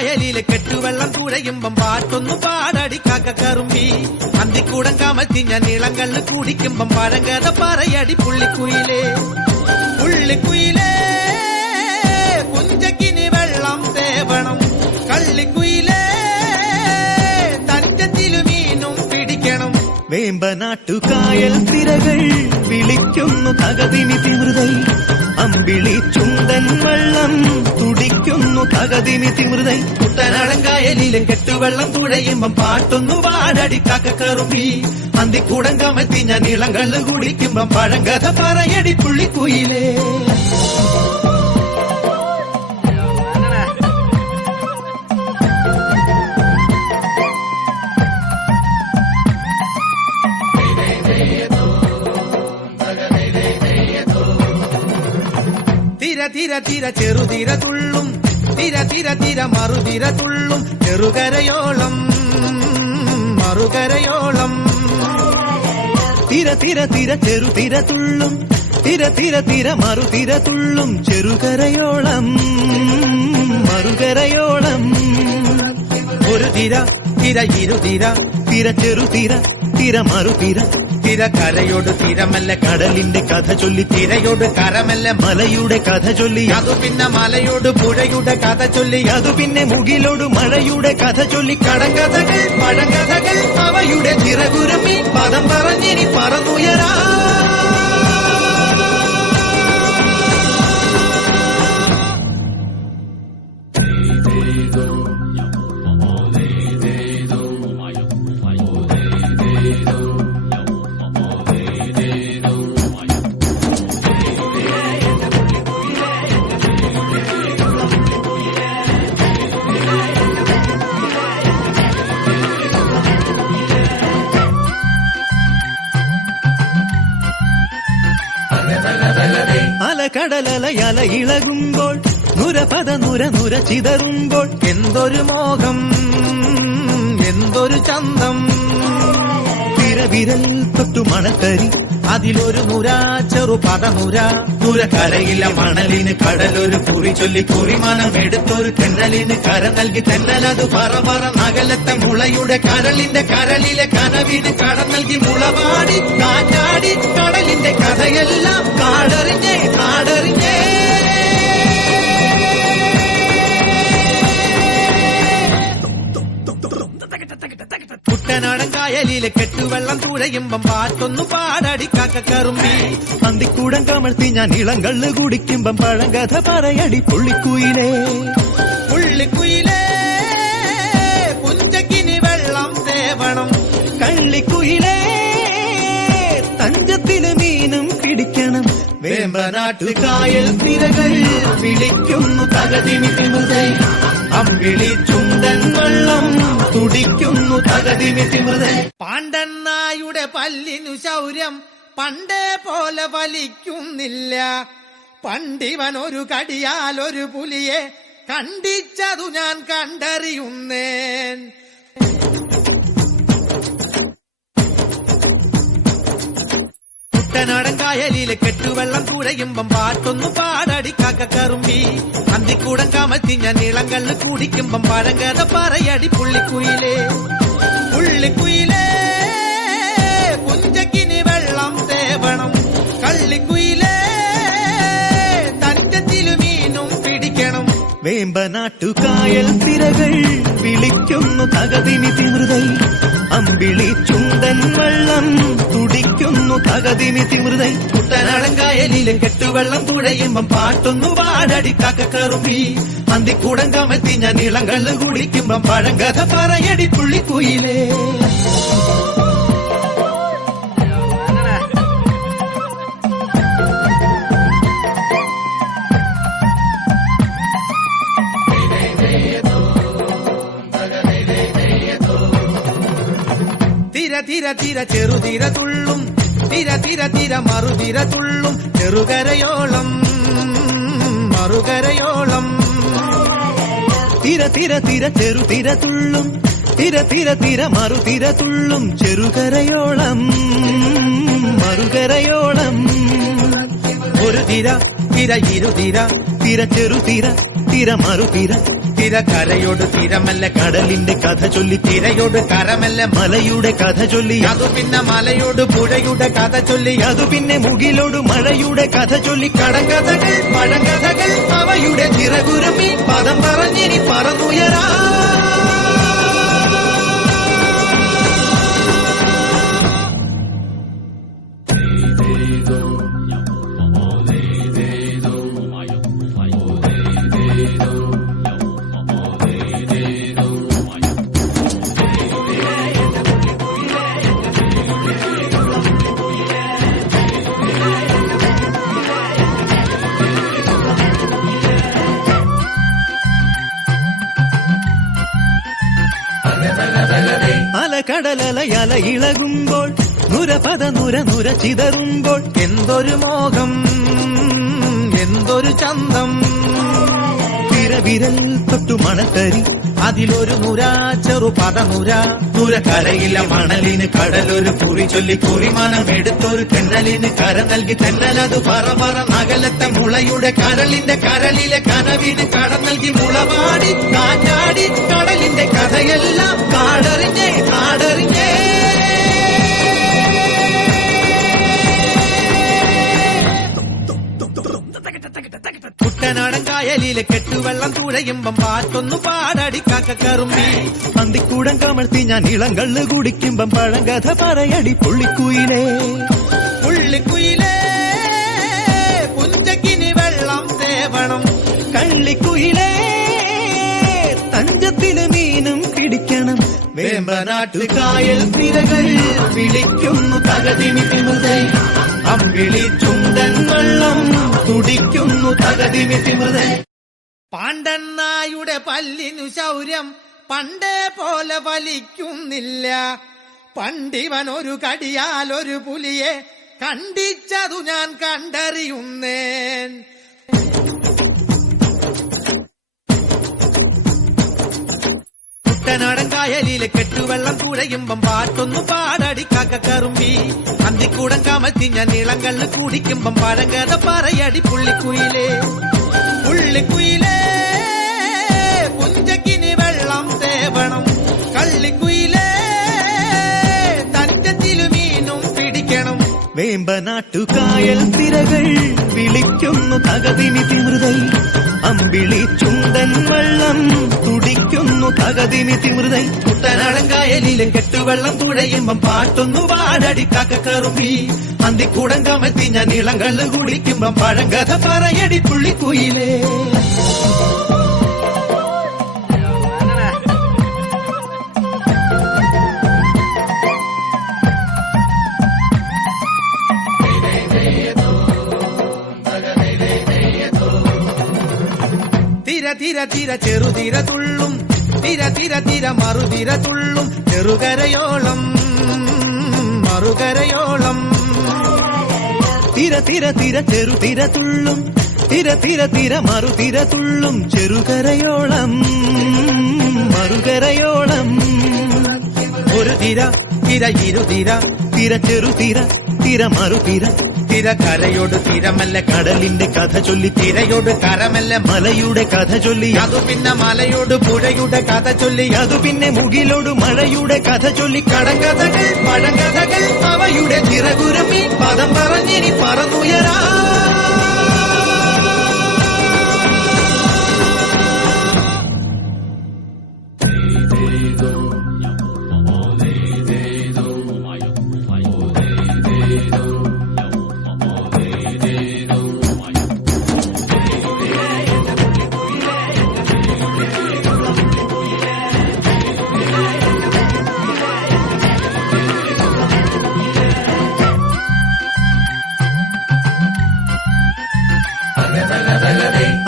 കായലിലെ കെട്ടുവെള്ളം തുഴയുമ്പം പാട്ടൊന്നു പാടടി കാക്കക്കറുമ്പി അന്തിക്കൂടം കമത്തി ഞാൻ ഇളങ്കല്ല് കുടിക്കുമ്പം പഴങ്കഥ പറയടി പുള്ളിക്കുയിലേ പുള്ളിക്കുയിലേ കുഞ്ചക്കിനി വെള്ളം തേവണം കള്ളിക്കുയിലേ തഞ്ചത്തിലു മീനും പിടിക്കണം വേമ്പനാട്ടുകായൽ തിരകൾ വിളിക്കുന്നു തകതിമി തിമൃതൈ അമ്പിളി ചുണ്ടൻ വെള്ളം തുടിക്കുന്നു തകതിമി തിമൃതൈ കുട്ടനാടൻ കായലിലെ കെട്ടുവെള്ളം തുഴയുമ്പം പാട്ടൊന്നു പാടടി കാക്കക്കറുമ്പി അന്തിക്കൂടം കമത്തി ഞാൻ ഇളങ്കല്ല് കുടിക്കുമ്പം പഴങ്കഥ പറയടി പുള്ളിക്കുയിലേ തിര തിര ചെറുതിര തുള്ളും തിര തിര തിര മറുതിര തുള്ളും ചെറുകരയോളം മറുകരയോളം തിര തിര തിര ചെറുതിര തുള്ളും തിര തിര തിര മറുതിര തുള്ളും ചെറുകരയോളം മറുകരയോളം ഒരു തിര തിര ഇരുതിര തിര ചെറുതിര തിര മറുതിര തിര കരയോട് തിരമല്ല കടലിന്റെ കഥ ചൊല്ലി തിരയോട് കരമല്ല മലയുടെ കഥ ചൊല്ലി അതു പിന്നെ മലയോട് പുഴയുടെ കഥ ചൊല്ലി അതു പിന്നെ മുകിലോട് മഴയുടെ കഥ ചൊല്ലി കടങ്കഥകൾ പഴങ്കഥകൾ അവയുടെ ചിറകുരമ്പി പദം പറഞ്ഞിനി പറന്നുയരാ അലകടലയല ഇളകുമ്പോൾ നുരപദ നുര നുര ചിതറുമ്പോൾ എന്തൊരു മോഹം എന്തൊരു ചന്തം വിരവിരൽ തൊട്ടു മണത്തരി അതിലൊരു നുര ചെറു പദനുര നുര കരയില്ല മണലിന് കടലൊരു കുറി ചൊല്ലി കുറിമാനം എടുത്തൊരു തെന്നലിന് കര നൽകി തെന്നലത് പറ പറ നഗലത്തെ മുളയുടെ കരളിന്റെ കരളിലെ കനവിന് കട നൽകി മുളപാടി കാറ്റാടി കടലിന്റെ കഥയെല്ലാം കാടറിഞ്ഞേ കാടറിഞ്ഞേ കുട്ടനാടൻ കായലിലെ കെട്ടുവെള്ളം തുഴയുമ്പം പാട്ടൊന്നു പാടടി കാക്കക്കറുമ്പി അന്തിക്കൂടം കമഴ്ത്തി ഞാൻ ഇളങ്കല്ല് കുടിക്കുമ്പം പഴങ്കഥ പറയടി പുള്ളിക്കുയിലേ പുള്ളിക്കുയിലേ കുഞ്ചക്കിനി വെള്ളം തേവണം കള്ളിക്കുയിലേ തഞ്ചത്തില് മീനും പിടിക്കണം വേമ്പനാട്ടുകായൽ തിരകൾ വിളിക്കുന്നു തകതിമി തിമൃതൈ അമ്പിളി ചുണ്ടൻ വെള്ളം തുടിക്കുന്നു തകതിമി തിമൃതൈ പാണ്ഡന്നായുടെ പല്ലിനു ശൗര്യം പണ്ടേ പോലെ വലിക്കുന്നില്ല പണ്ടിവൻ ഒരു കടിയാൽ ഒരു പുലിയെ കണ്ടിച്ചതു ഞാൻ കണ്ടറിയുന്നേൻ കുട്ടനാടൻ കായലിലെ കെട്ടുവെള്ളം തുഴയുമ്പം പാട്ടൊന്നു പാടടി കാക്കക്കറുമ്പി അന്തിക്കൂടം കമത്തി ഞാൻ ഇളങ്കല്ല് കുടിക്കുമ്പം പഴങ്കഥ പറയടി പുള്ളിക്കുയിലേ പുള്ളിക്കുയിലേ കുഞ്ചക്കിനി വെള്ളം തേവണം കള്ളിക്കുയിലേ തഞ്ചത്തിലു മീനും പിടിക്കണം വേമ്പനാട്ടുകായൽ തിരകൾ വിളിക്കുന്നു തകതിമി തിമൃതൈ അമ്പിളി ചുണ്ടൻ വെള്ളം തുടിക്കുന്നു തകതിമി തിമൃതൈ കുട്ടനാടൻ കായലിലെ കെട്ടുവെള്ളം തുഴയുമ്പം പാട്ടൊന്നു പാടടി കാക്കക്കറുമ്പി അന്തിക്കൂടം കമത്തി ഞാൻ ഇളങ്കല്ല് കുടിക്കുമ്പം പഴങ്കഥ പറയടി പുള്ളിക്കുയിലേ തിര തിര തിര ചെറുതിര തുള്ളും തിര തിര തിര മറുതിര തുള്ളും ചെറുകരയോളം മറുകരയോളം തിര തിര തിര ചെറുതിര തുള്ളും തിര തിര തിര മറുതിര തുള്ളും ചെറുകരയോളം മറുകരയോളം ഒരു തിര തിര ഇരുതിര തിര ചെറുതിര തിര മറുതിര തിര കരയോട് തിരമല്ല കടലിന്റെ കഥ ചൊല്ലി തിരയോട് കരമല്ല മലയുടെ കഥ ചൊല്ലി അതു പിന്നെ മലയോട് പുഴയുടെ കഥ ചൊല്ലി അതു പിന്നെ മുകിലോട് മഴയുടെ കഥ ചൊല്ലി കടങ്കഥകൾ പഴങ്കഥകൾ അവയുടെ ചിറകുരുമി പദം പറഞ്ഞിനി പറന്നുയരാ അലകടലല ഇളകുമ്പോൾ നുരപദ നുര ചിതറുമ്പോൾ എന്തൊരു മോഹം എന്തൊരു ചന്തം തിരവിരൽ തൊട്ടു മണത്തരി അതിലൊരു നുര ചെറുപദനുര നുര കരയില്ല മണലിന് കടലൊരു കുറി ചൊല്ലി കുറിമാനം എടുത്തൊരു തെന്നലിന് കര നൽകി തെന്നലത് പറ നഗലത്തെ മുളയുടെ കരളിന്റെ കരളിലെ കനവിന് കട നൽകി മുളപാടി കാറ്റാടി കടലിന്റെ കഥയെല്ലാം കാടറിഞ്ഞേ കാടറിഞ്ഞേ കുട്ടനാടൻ കായലിലെ കെട്ടുവെള്ളം തുഴയുമ്പം പാട്ടൊന്നു പാടടി കാക്കക്കറുമ്പി പന്തിക്കൂടം കമഴ്ത്തി ഞാൻ ഇളങ്കള്ള് കുടിക്കുമ്പം പഴങ്കഥ പറയടി പുള്ളിക്കുയിലേ പുള്ളിക്കുയിലേ പുഞ്ചക്കിനി വെള്ളം സേവണം കള്ളിക്കുയിലേ തഞ്ചത്തിന് മീനും പിടിക്കണം വേമ്പനാട്ടു കായൽ തിരകൾ വിളിക്കുന്നു തകതിനി തിമുതൈ അമ്പിളി ചുണ്ടൻ വെള്ളം തുടിക്കുന്നു തകതിനി തിമുതൈ പാണ്ഡന്നായുടെ പല്ലിനു ശൗര്യം പണ്ടേ പോലെ വലിക്കുന്നില്ല പണ്ടിവൻ ഒരു കടിയാൽ ഒരു പുലിയെ കണ്ടിച്ചതു ഞാൻ കണ്ടറിയുന്നേൻ കുട്ടനാടൻ കായലിലെ കെട്ടുവെള്ളം തുഴയുമ്പം പാട്ടൊന്നു പാടടി കാക്കക്കറുമ്പി അന്തിക്കൂടം കമത്തി ഞാൻ ഇളങ്കള്ള് കുടിക്കുമ്പം പഴങ്കഥ പറയടി പുള്ളിക്കുയിലേ പുള്ളിക്കുയിലേ പുഞ്ചക്കിനി വെള്ളം സേവണം കള്ളിക്കുയിലേ തഞ്ചത്തിലു മീനും പിടിക്കണം വേമ്പനാട്ടു കായൽ തിരകൾ വിളിക്കുന്നു തകതിനി തിമൃതൈ അമ്പിളി ചുണ്ടൻ വെള്ളം തുടിക്കുന്നു തകതിനി തിമൃതൈ കുട്ടനാടൻ കായലിലെ കെട്ടുവെള്ളം തുഴയുമ്പം പാട്ടൊന്നു പാടടി കാക്കക്കറുമ്പി അന്തിക്കൂടം കമത്തി ഞാൻ ഇളങ്കള്ള് കുടിക്കുമ്പം പഴങ്കഥ പറയടി പുള്ളിക്കുയിലേ തിര തിര തിര ചെറുതിര തുള്ളും തിര തിര തിര മറുതിര തുള്ളും ചെറുകരയോളം മറുകരയോളം തിര തിര തിര ചെറുതിര തുള്ളും തിര തിര തിര മറുതിര തുള്ളും ചെറുകരയോളം മറുകരയോളം ഒരു തിര തിര ഇരുതിര തിര ചെറുതിര തിര മറുതിര തിര കരയോട് തിരമല്ല കടലിന്റെ കഥ ചൊല്ലി തിരയോട് കരമല്ല മലയുടെ കഥ ചൊല്ലി അതു പിന്നെ മലയോട് പുഴയുടെ കഥ ചൊല്ലി അതു പിന്നെ മുകിലോട് മഴയുടെ കഥ ചൊല്ലി കടങ്കഥകൾ പഴങ്കഥകൾ അവയുടെ ചിറകുരുമി പദം പറഞ്ഞിനി പറന്നുയരാ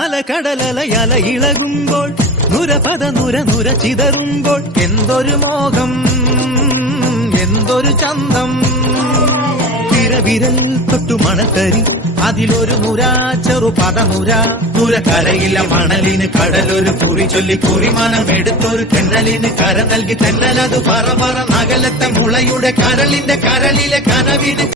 അലകടലല ഇളകുമ്പോൾ നുരപദ നുര ചിതറുമ്പോൾ എന്തൊരു മോഹം എന്തൊരു ചന്തം തിരവിരൽ തൊട്ടു മണത്തരി അതിലൊരു നുര ചെറുപദനുര നുര കരയില്ല മണലിന് കടലൊരു കുറി ചൊല്ലി കുറിമാനം എടുത്തൊരു തെന്നലിന് കര നൽകി തെന്നലത് പറ നഗലത്തെ മുളയുടെ കരളിന്റെ കരളിലെ കനവിന്